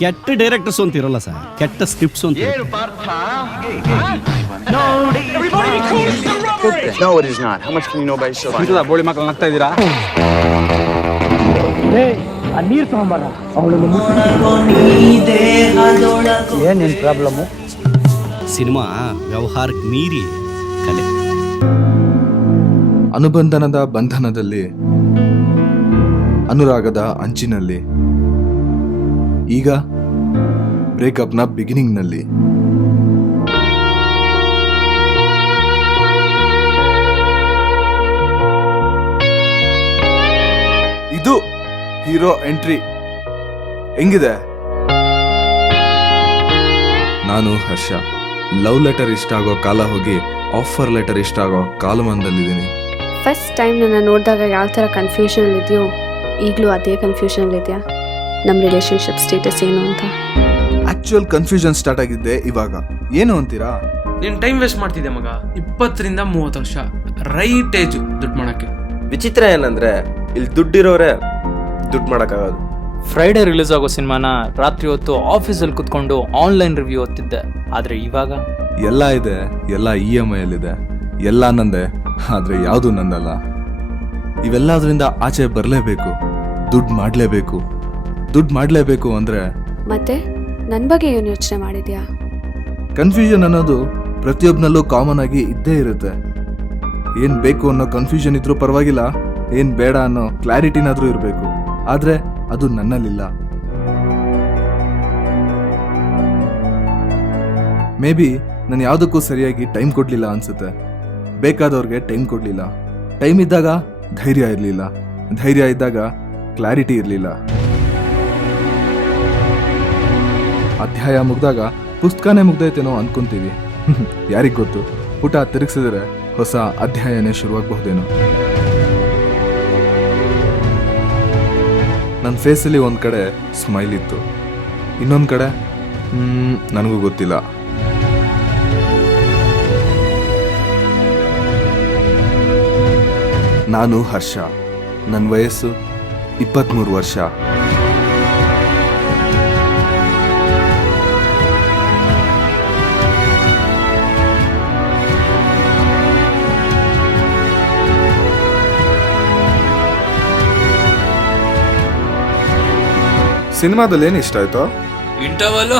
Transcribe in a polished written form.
ಕೆಟ್ಟ ಡೈರೆಕ್ಟರ್ಸ್ ಅಂತ ಇರಲ್ಲ ಸರ್, ಕೆಟ್ಟ ಸ್ಕ್ರಿಪ್ಟ್ಸ್ ಅಂತ No, it is not. How much can you know about yourself? ಇಂತದ ಬೋಳಿ ಮಕ್ಕಳು ನಗ್ತಾ ಇದ್ದೀರಾ? ನೀರ್ ತಗೊಂಬರ ಏನ್ ನಿನ್ ಪ್ರಾಬ್ಲಮ್? ಸಿನಿಮಾ ವ್ಯವಹಾರಕ್ಕೆ ಮೀರಿ ಕಲೆ. ಅನುಬಂಧನದ ಬಂಧನದಲ್ಲಿ, ಅನುರಾಗದ ಅಂಚಿನಲ್ಲಿ, ಈಗ ಬ್ರೇಕಪ್ನ ಬಿಗಿನಿಂಗ್ನಲ್ಲಿ. ಇದು ಹೀರೋ ಎಂಟ್ರಿ. ಹೆಂಗಿದೆ? ನಾನು ಹರ್ಷ. ಲವ್ ಲೆಟರ್ ಇಷ್ಟ ಆಗೋ ಕಾಲ ಹೋಗಿ ಆಫರ್ ಲೆಟರ್ ಇಷ್ಟ ಆಗೋ ಕಾಲಮಾನದಲ್ಲಿದ್ದೀನಿ. ಫಸ್ಟ್ ಟೈಮ್ ನನ್ನ ನೋಡಿದಾಗ ಯಾವ ಥರ ಕನ್ಫ್ಯೂಷನಲ್ಲಿ ಇದೆಯೋ ಈಗಲೂ ಅದೇ ಕನ್ಫ್ಯೂಷನಲ್ಲಿ ಇದೆಯಾ ನಮ್ಮ ರಿಲೇಶನ್ಶಿಪ್ ಸ್ಟೇಟಸ್ ಏನು ಅಂತ. ಆಕ್ಚುಯಲ್ ಕನ್ಫ್ಯೂಷನ್ ಸ್ಟಾರ್ಟ್ ಆಗಿದ್ದೆ ಇವಾಗ. ಏನು ಅಂತೀರಾ? ನೀನು ಟೈಮ್ ವೇಸ್ಟ್ ಮಾಡ್ತಿದ್ದೆ ಮಗ. 20ರಿಂದ 30 ವರ್ಷ ರೈಟ್ ಏಜ್ ದುಡ್ಡು ಮಾಡೋಕ್ಕೆ. ವಿಚಿತ್ರ ಏನಂದ್ರೆ ಇಲ್ಲಿ ದುಡ್ಡಿರೋರೆ ದುಡ್ಡು ಮಾಡೋಕ್ಕಾಗೋದು. ಫ್ರೈಡೇ ರಿಲೀಸ್ ಆಗೋ ಸಿನಿಮಾನ ರಾತ್ರಿ ಹೊತ್ತು ಆಫೀಸಲ್ಲಿ ಕುತ್ಕೊಂಡು ಆನ್ಲೈನ್ ರಿವ್ಯೂ ಓದ್ತಿದ್ದೆ. ಆದರೆ ಇವಾಗ ಎಲ್ಲ ಇದೆ, ಎಲ್ಲ EMI ಅಲ್ಲಿದೆ, ಎಲ್ಲ ನಂದೆ, ಆದರೆ ಯಾವುದು ನಂದಲ್ಲ. ಇವೆಲ್ಲದರಿಂದ ಆಚೆ ಬರಲೇಬೇಕು, ದುಡ್ಡು ಮಾಡಲೇಬೇಕು. ದುಡ್ಡು ಮಾಡಲೇಬೇಕು ಅಂದರೆ ಮತ್ತೆ ನನ್ನ ಬಗ್ಗೆ ಏನು ಯೋಚನೆ ಮಾಡಿದ್ಯಾ? ಕನ್ಫ್ಯೂಷನ್ ಅನ್ನೋದು ಪ್ರತಿಯೊಬ್ಬನಲ್ಲೂ ಕಾಮನ್ ಆಗಿ ಇದ್ದೇ ಇರುತ್ತೆ. ಏನು ಬೇಕು ಅನ್ನೋ ಕನ್ಫ್ಯೂಷನ್ ಇದ್ರೂ ಪರವಾಗಿಲ್ಲ, ಏನು ಬೇಡ ಅನ್ನೋ ಕ್ಲಾರಿಟಿನಾದರೂ ಇರಬೇಕು. ಆದರೆ ಅದು ನನ್ನಲ್ಲಿಲ್ಲ. ಮೇ ಬಿ ನಾನು ಯಾವುದಕ್ಕೂ ಸರಿಯಾಗಿ ಟೈಮ್ ಕೊಡಲಿಲ್ಲ ಅನ್ಸುತ್ತೆ. ಬೇಕಾದವ್ರಿಗೆ ಟೈಮ್ ಕೊಡಲಿಲ್ಲ. ಟೈಮ್ ಇದ್ದಾಗ ಧೈರ್ಯ ಇರಲಿಲ್ಲ, ಧೈರ್ಯ ಇದ್ದಾಗ ಕ್ಲಾರಿಟಿ ಇರಲಿಲ್ಲ. ಅಧ್ಯಾಯ ಮುಗ್ದಾಗ ಪುಸ್ತಕನೇ ಮುಗ್ದೈತೇನೋ ಅನ್ಕೊಂತೀವಿ. ಯಾರಿಗೆ ಗೊತ್ತು, ಪುಟ ತಿರುಗಿಸಿದ್ರೆ ಹೊಸ ಅಧ್ಯಾಯನೇ ಶುರುವಾಗಬಹುದೇನೋ. ನನ್ನ ಫೇಸಲ್ಲಿ ಒಂದು ಕಡೆ ಸ್ಮೈಲ್ ಇತ್ತು, ಇನ್ನೊಂದು ಕಡೆ ನನಗೂ ಗೊತ್ತಿಲ್ಲ. ನಾನು ಹರ್ಷ. ನನ್ನ ವಯಸ್ಸು 23 ವರ್ಷ. ಸಿನಿಮಾದಲ್ಲಿ ಏನು ಇಷ್ಟ ಆಯ್ತು? ಇಂಟರ್ವಲ್ಲು